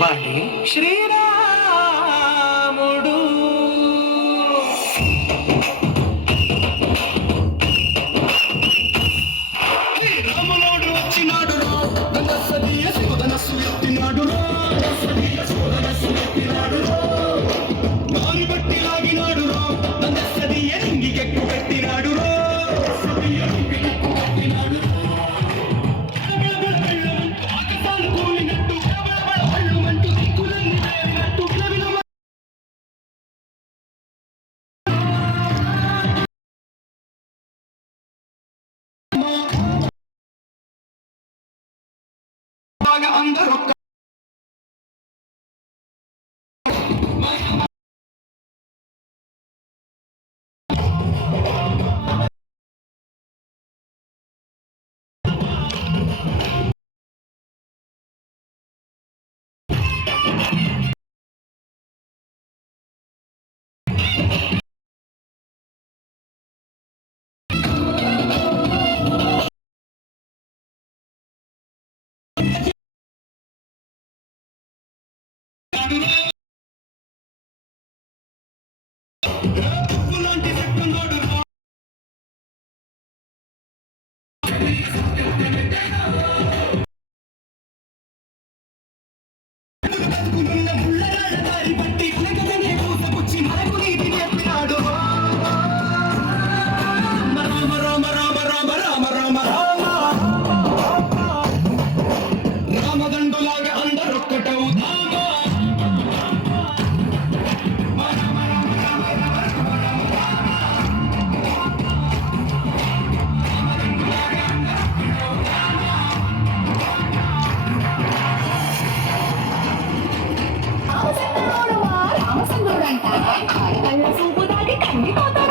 వాడే శ్రీరాముడు. రాములోడు వచ్చినాడు రా, ధనస్సదీయ శివధనస్సు ఎత్తినాడు రా, దారి బట్టి లాగినాడు రా, ధనస్సదీయ రింగికెక్కు పెట్టినాడు రా. అందరూ లాంటి చెట్టున్నాడు రా. దారి బట్టి ఉలకనే పూసపుచ్చి మనకు నీతి నేర్పినాడు. రామ రామ రామ రామ రామ రామ రామ రామదండులాగా అందరొక్కటవుదామా. రామచంద్రుడంట కళ్ళ చూపు దాటి కందిపోతాడు.